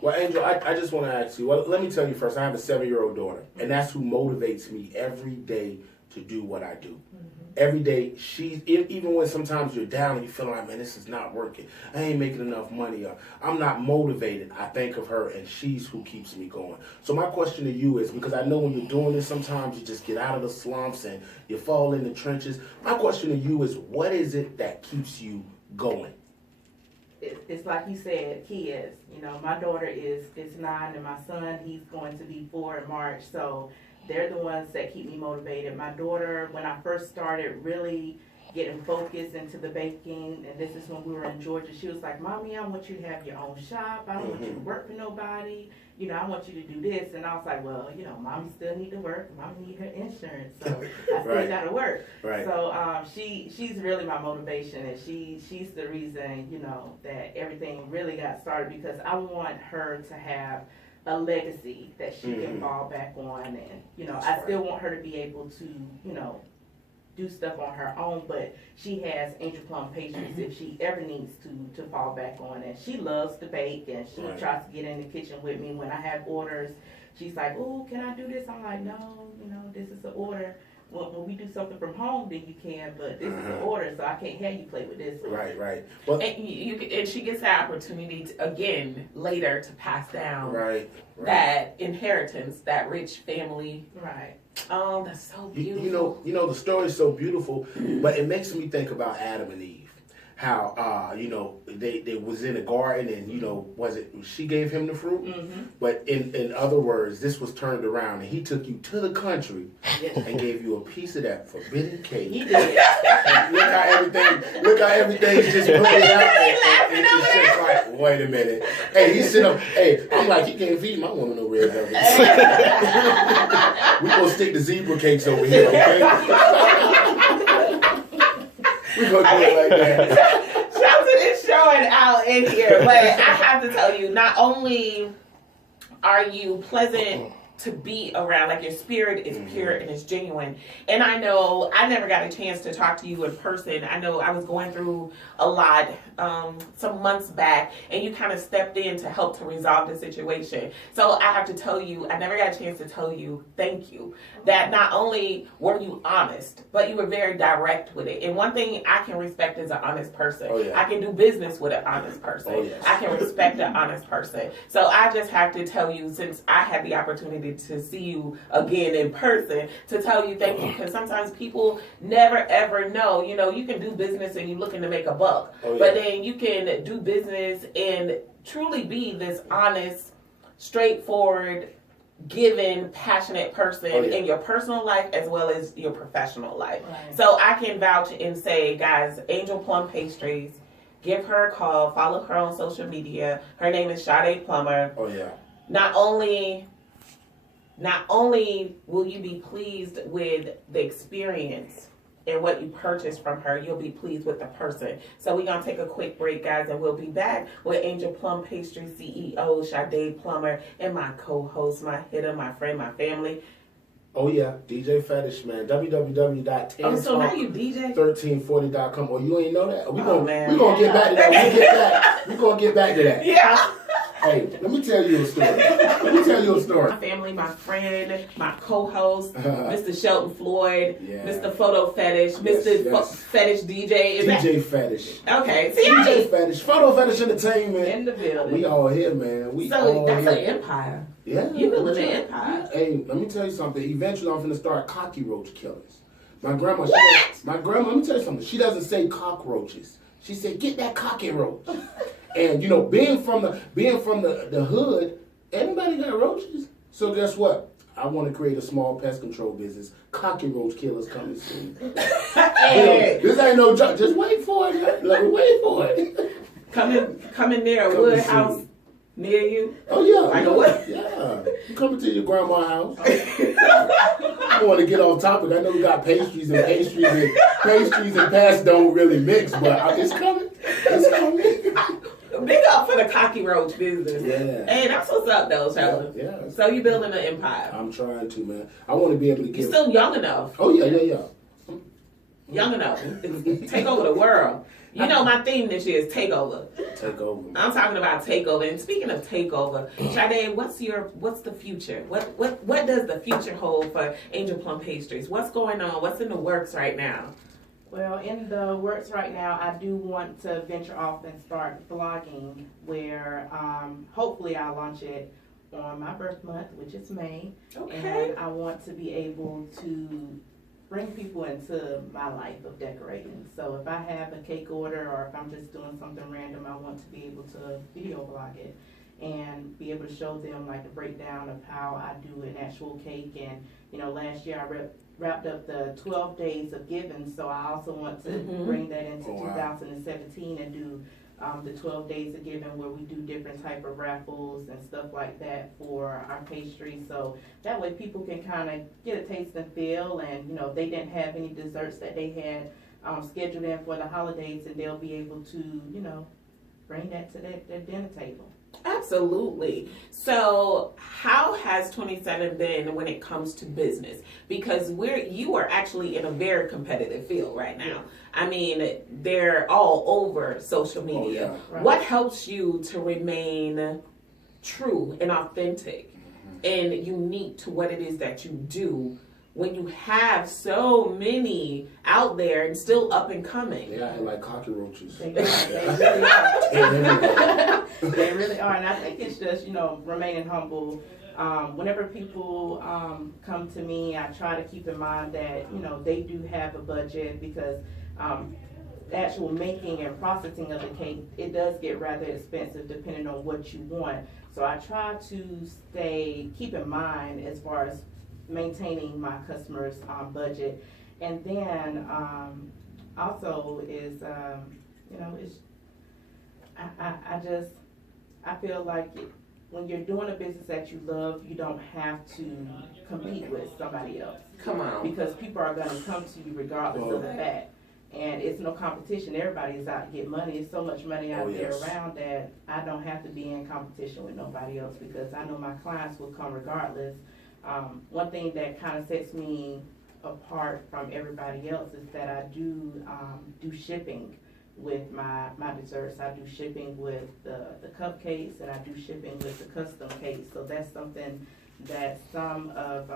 Well, Angel, I just want to ask you. Well, let me tell you first. I have a 7-year-old daughter, and that's who motivates me every day to do what I do. Every day, even when sometimes you're down and you feel like, man, this is not working. I ain't making enough money. I'm not motivated. I think of her, and she's who keeps me going. So my question to you is, because I know when you're doing this, sometimes you just get out of the slumps and you fall in the trenches. My question to you is, what is it that keeps you going? It's like you said, kids. You know, my daughter is 9, and my son, he's going to be 4 in March. So they're the ones that keep me motivated. My daughter, when I first started really getting focused into the baking, and this is when we were in Georgia, she was like, Mommy, I want you to have your own shop. I don't want you to work for nobody. You know, I want you to do this. And I was like, well, you know, Mommy still need to work. Mommy need her insurance. So I still got to work. Right. So she's really my motivation, and she's the reason, you know, that everything really got started, because I want her to have a legacy that she can fall back on. And, you know, I still want her to be able to, you know, do stuff on her own, but she has AngelPlum Pastries if she ever needs to fall back on. And she loves to bake, and she tries to get in the kitchen with me when I have orders. She's like, oh, can I do this? I'm like, no, you know, this is an order. When we do something from home, then you can, but this is an order, so I can't have you play with this. Right. Well, and she gets the opportunity to, again, later to pass down that inheritance, that rich family. Right. Oh, that's so beautiful. You know, the story is so beautiful, but it makes me think about Adam and Eve. How you know, they was in a garden, and you know, she gave him the fruit? But in other words, this was turned around, and he took you to the country and gave you a piece of that forbidden cake. He did. Look how everything's just put it out, and it's just like, wait a minute. Hey, he's sitting up. Hey, I'm like, he can't feed my woman no red velvet. We gonna stick the zebra cakes over here, okay? We're going to do it like that. Shelton is showing out in here, but I have to tell you, not only are you pleasant to be around, like your spirit is pure and it's genuine. And I know I never got a chance to talk to you in person. I know I was going through a lot some months back, and you kind of stepped in to help to resolve the situation. So I have to tell you, I never got a chance to tell you thank you. That not only were you honest, but you were very direct with it. And one thing I can respect is an honest person. Oh, yeah. I can do business with an honest person. Oh, yes. I can respect an honest person. So I just have to tell you, since I had the opportunity to see you again in person, to tell you thank you, because sometimes people never ever know. You know, you can do business and you're looking to make a buck, but then you can do business and truly be this honest, straightforward, giving, passionate person in your personal life as well as your professional life. Right. So I can vouch and say, guys, AngelPlum Pastries, give her a call, follow her on social media. Her name is Sade Plummer. Oh yeah. Not only will you be pleased with the experience and what you purchased from her, you'll be pleased with the person. So we're going to take a quick break, guys, and we'll be back with AngelPlum Pastry CEO, Sade Plummer, and my co-host, my hitter, my friend, my family. Oh, yeah. DJ Fetish, man. www.10 Oh, so now you DJ? 1340.com. Oh, you ain't know that? We're going to get back to that. We're going to get back to that. Yeah. Hey, let me tell you a story. My family, my friend, my co-host, Mr. Shelton Floyd, Mr. Photo Fetish, Mr. Fetish DJ. DJ Fetish. Okay. See, DJ Fetish. Photo Fetish Entertainment. In the building. We all here, man. So that's an empire. Yeah. You building an empire. Hey, let me tell you something. Eventually, I'm going to start cockroach killers. My grandma, let me tell you something. She doesn't say cockroaches. She said, get that cockroach. And you know, being from the hood, everybody got roaches. So guess what? I want to create a small pest control business. Cockroach killers coming soon. Hey. This ain't no joke. Just wait for it. Man. Wait for it. Come in there, a wood house near you. Oh yeah. Like a what? Yeah. You coming to your grandma's house. I don't want to get off topic. I know we got pastries and past don't really mix, but it's coming. It's coming. Big up for the cockroach business. Yeah. Hey, that's what's up though, Sheldon. Yeah. So you building an empire. I'm trying to, man. I want to be able to get. You're still young enough. Oh yeah. Young enough. Take over the world. You know, my theme this year is takeover. Takeover. I'm talking about takeover. And speaking of takeover, Sade, what's the future? What does the future hold for AngelPlum Pastries? What's going on? What's in the works right now? Well, in the works right now, I do want to venture off and start vlogging where hopefully I'll launch it on my birth month, which is May. Okay. And I want to be able to bring people into my life of decorating. So if I have a cake order or if I'm just doing something random, I want to be able to video vlog it and be able to show them like the breakdown of how I do an actual cake. And you know, last year I wrapped up the 12 days of giving, so I also want to bring that into 2017 and do the 12 days of giving, where we do different type of raffles and stuff like that for our pastry. So that way people can kind of get a taste and feel, and you know, if they didn't have any desserts that they had scheduled in for the holidays, and they'll be able to, you know, bring that to their dinner table. Absolutely. So how has 27 been when it comes to business? Because you are actually in a very competitive field right now. I mean, they're all over social media. Oh, yeah. Right. What helps you to remain true and authentic and unique to what it is that you do when you have so many out there and still up and coming? Yeah, like cockroaches. They really are. They really are. And I think it's just, you know, remaining humble. Whenever people come to me, I try to keep in mind that, you know, they do have a budget, because the actual making and processing of the cake, it does get rather expensive depending on what you want. So I try to keep in mind as far as maintaining my customers' budget. And then also is, you know, it's, I feel like when you're doing a business that you love, you don't have to compete with somebody else. Come on. Because people are going to come to you regardless of the fact. And it's no competition. Everybody is out to get money. There's so much money out there around that I don't have to be in competition with nobody else, because I know my clients will come regardless. One thing that kind of sets me apart from everybody else is that I do shipping with my desserts. I do shipping with the cupcakes, and I do shipping with the custom cakes. So that's something that some of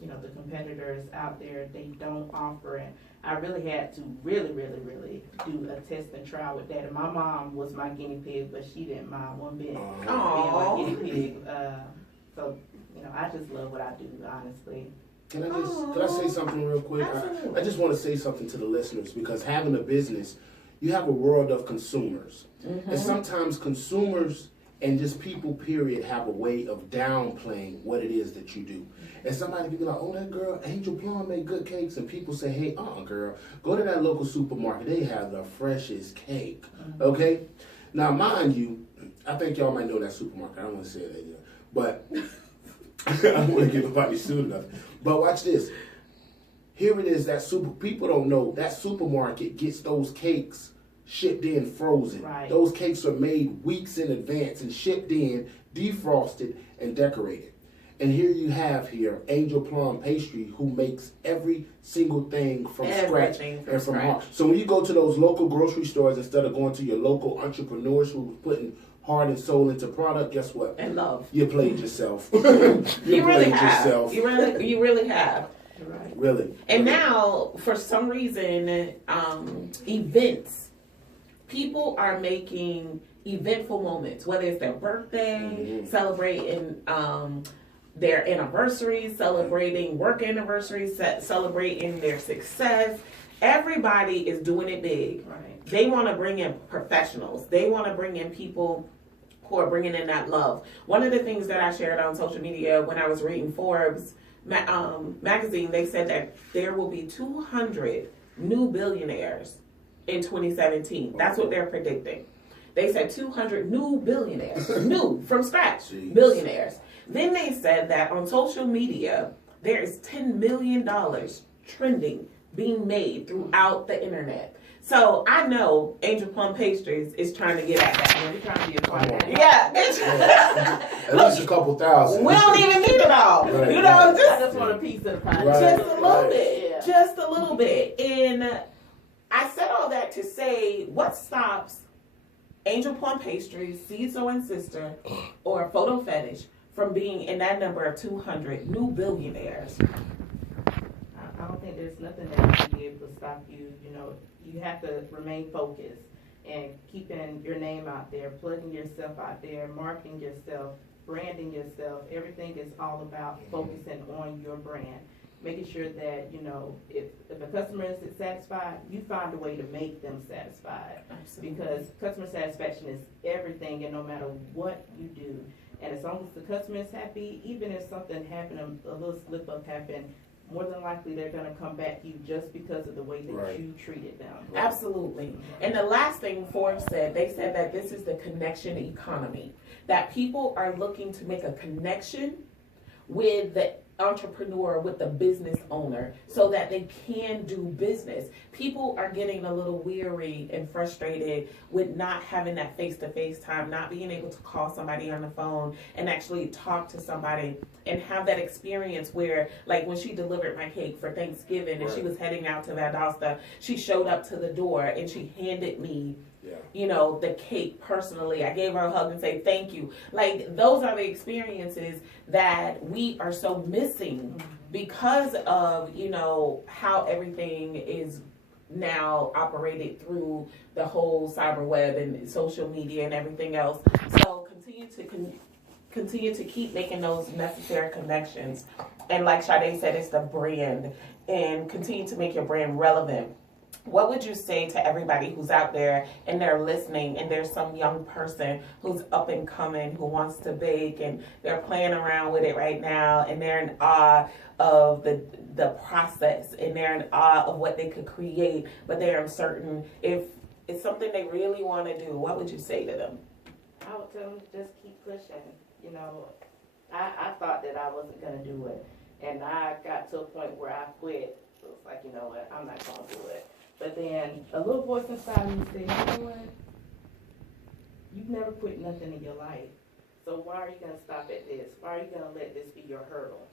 you know, the competitors out there, they don't offer. And I really had to really do a test and trial with that. And my mom was my guinea pig, but she didn't mind one bit being my guinea pig. So you know, I just love what I do, honestly. Can I say something real quick? I just want to say something to the listeners, because having a business, you have a world of consumers. And sometimes consumers and just people, period, have a way of downplaying what it is that you do. And somebody can be like, oh, that girl, AngelPlum, make good cakes. And people say, hey, girl, go to that local supermarket. They have the freshest cake. Okay? Now, mind you, I think y'all might know that supermarket. I don't want to say that yet. But I don't want to get nobody sued enough. But watch this. Here it is, people don't know, that supermarket gets those cakes shipped in frozen. Right. Those cakes are made weeks in advance and shipped in, defrosted, and decorated. And here you have AngelPlum Pastry, who makes every single thing from scratch and from heart. So when you go to those local grocery stores, instead of going to your local entrepreneurs who are putting heart and soul into product, guess what? And love. You played yourself. You really have. You really have. Right. Really. And now, for some reason, events. People are making eventful moments, whether it's their birthday, celebrating their anniversaries, celebrating work anniversaries, celebrating their success. Everybody is doing it big. Right. They want to bring in professionals. They want to bring in people who are bringing in that love. One of the things that I shared on social media when I was reading Forbes magazine, they said that there will be 200 new billionaires in 2017. That's what they're predicting. They said 200 new billionaires, new from scratch, billionaires. Then they said that on social media, there is $10 million trending, being made throughout the internet. So I know AngelPlum Pastries is trying to get at that. We're trying to be a part of that. Yeah. At least a couple thousand. We don't even need it all. Right, you know, I just want a piece of the pie. Right. Just a little bit. Yeah. Just a little bit. And I said all that to say, what stops AngelPlum Pastries, Seed Sowing Sister, or Photo Fetish from being in that number of 200 new billionaires? I don't think there's nothing that will be able to stop you. You know, you have to remain focused and keeping your name out there, plugging yourself out there, marketing yourself, branding yourself. Everything is all about focusing on your brand. Making sure that, you know, if a customer is satisfied, you find a way to make them satisfied. Absolutely. Because customer satisfaction is everything, and no matter what you do. And as long as the customer is happy, even if something happened, a little slip up happened, more than likely they're going to come back to you just because of the way that you treated them. Absolutely. And the last thing Forbes said, they said that this is the connection economy, that people are looking to make a connection with the entrepreneur, with the business owner, so that they can do business. People are getting a little weary and frustrated with not having that face-to-face time, not being able to call somebody on the phone and actually talk to somebody and have that experience where, like when she delivered my cake for Thanksgiving and she was heading out to Valdosta, she showed up to the door and she handed me you know, the cake personally. I gave her a hug and say thank you. Like, those are the experiences that we are so missing because of, you know, how everything is now operated through the whole cyber web and social media and everything else. So continue to keep making those necessary connections. And like Sade said, it's the brand, and continue to make your brand relevant. What would you say to everybody who's out there and they're listening, and there's some young person who's up and coming who wants to bake and they're playing around with it right now and they're in awe of the process and they're in awe of what they could create, but they're uncertain if it's something they really want to do? What would you say to them? I would tell them to just keep pushing. You know, I thought that I wasn't going to do it, and I got to a point where I quit. So it's like, you know what, I'm not going to do it. But then a little voice inside me said, you know what? You've never quit nothing in your life. So why are you going to stop at this? Why are you going to let this be your hurdle?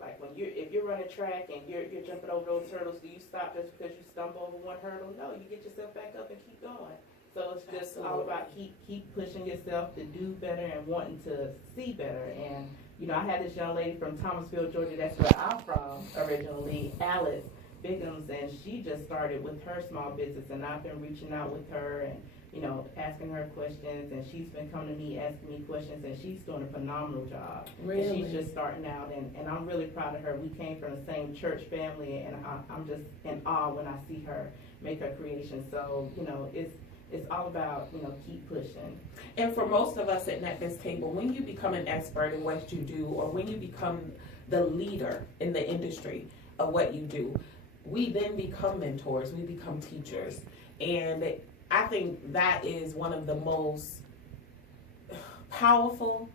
Like if you're running track and you're jumping over those hurdles, do you stop just because you stumble over one hurdle? No, you get yourself back up and keep going. So it's just all about keep pushing yourself to do better and wanting to see better. And, you know, I had this young lady from Thomasville, Georgia, that's where I'm from originally, Alice Biggums, and she just started with her small business, and I've been reaching out with her and, you know, asking her questions, and she's been coming to me asking me questions, and she's doing a phenomenal job. Really? And she's just starting out, and I'm really proud of her. We came from the same church family, and I'm just in awe when I see her make her creation. So, you know, it's all about, you know, keep pushing. And for most of us sitting at this table, when you become an expert in what you do, or when you become the leader in the industry of what you do, we then become mentors, we become teachers. And I think that is one of the most powerful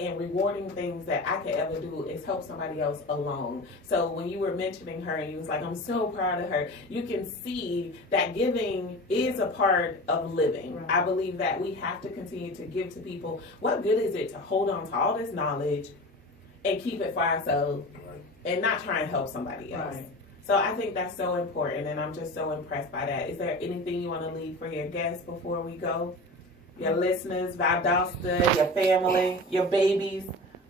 and rewarding things that I could ever do, is help somebody else along. So when you were mentioning her and you was like, I'm so proud of her, you can see that giving is a part of living. Right. I believe that we have to continue to give to people. What good is it to hold on to all this knowledge and keep it for ourselves and not try and help somebody else? Right. So I think that's so important, and I'm just so impressed by that. Is there anything you want to leave for your guests before we go? Your listeners, Valdosta, your family, your babies?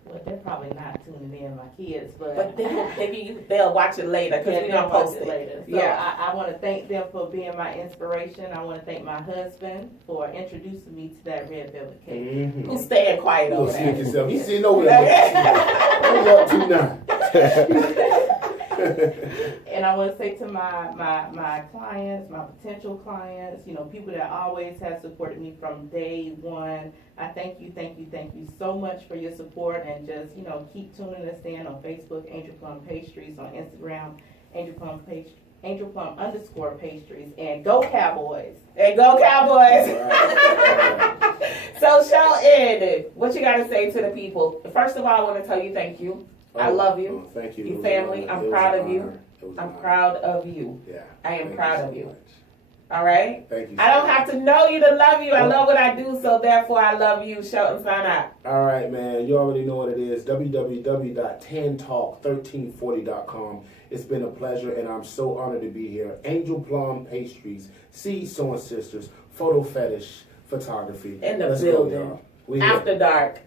Well, they're probably not tuning in, my kids, but they'll watch it later, because we're going to post it later. So I want to thank them for being my inspiration. I want to thank my husband for introducing me to that red velvet cake. Mm-hmm. Who's staying quiet over there? He's sitting over there. What are you up to now? And I want to say to my clients, my potential clients, you know, people that always have supported me from day one, I thank you so much for your support, and just, you know, keep tuning us in on Facebook, AngelPlum Pastries, on Instagram, AngelPlum_Pastries, and go Cowboys. And go Cowboys. So, Schoolin, what you got to say to the people? First of all, I want to tell you thank you. I love you. Thank you. Your family, I'm proud of you. I'm proud of you. Yeah. I am proud of you. All right? Thank you. I don't have to know you to love you. I love what I do, so therefore I love you. Shelton, sign out. All right, man. You already know what it is. www.tantalk1340.com. It's been a pleasure, and I'm so honored to be here. AngelPlum Pastries, Seed Sewing Sisters, Photo Fetish Photography. In the Let's building. Go, y'all. We here. After dark.